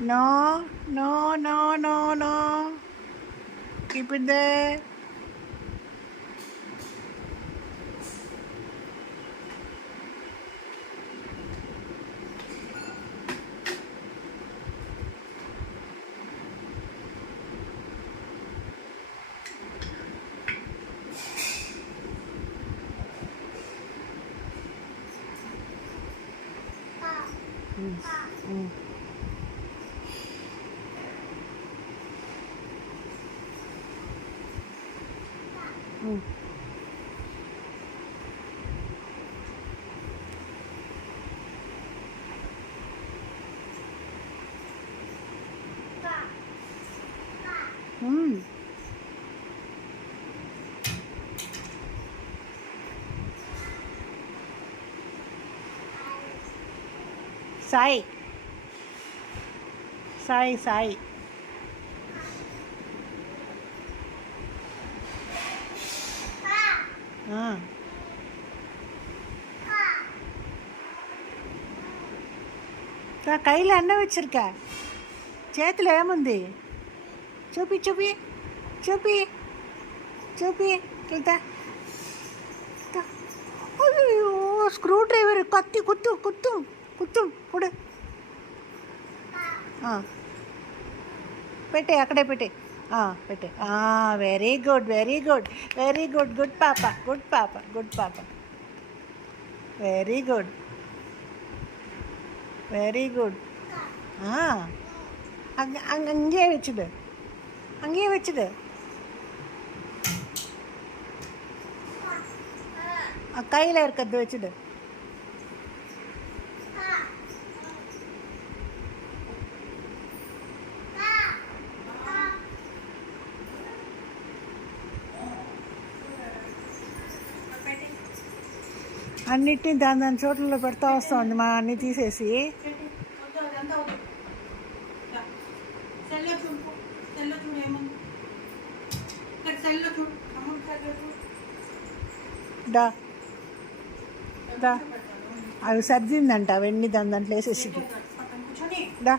No, no, no, no, no. Keep it there. Mm. Mm. Mm. Mm. Sai. Sai, Sai. கையில் என்ன வச்சிருக்க? చేతిలో ఏముంది? చూపి చూపి చూపి చూపి వెళ్తా. అయ్యో స్క్రూ డ్రైవర్ కత్తి కుత్తు కుత్తు కుత్తు ఇప్పుడు పెట్టే అక్కడే పెట్టే పెట్టే. Very good very good very good good పాప గుడ్ పాప గుడ్ పాప వెరీ గుడ్ வெரி குட். அங்கேயே வச்சுடு அங்கேயே வச்சுடு. கையில் இருக்கிறது வச்சுடு. అన్నిటినీ దాని దాని చోట్లలో పెడతా వస్తుంది మా అన్నీ తీసేసి. డా డా అవి సర్దిందంట అవన్నీ దాని దాంట్లో వేసేసి డా.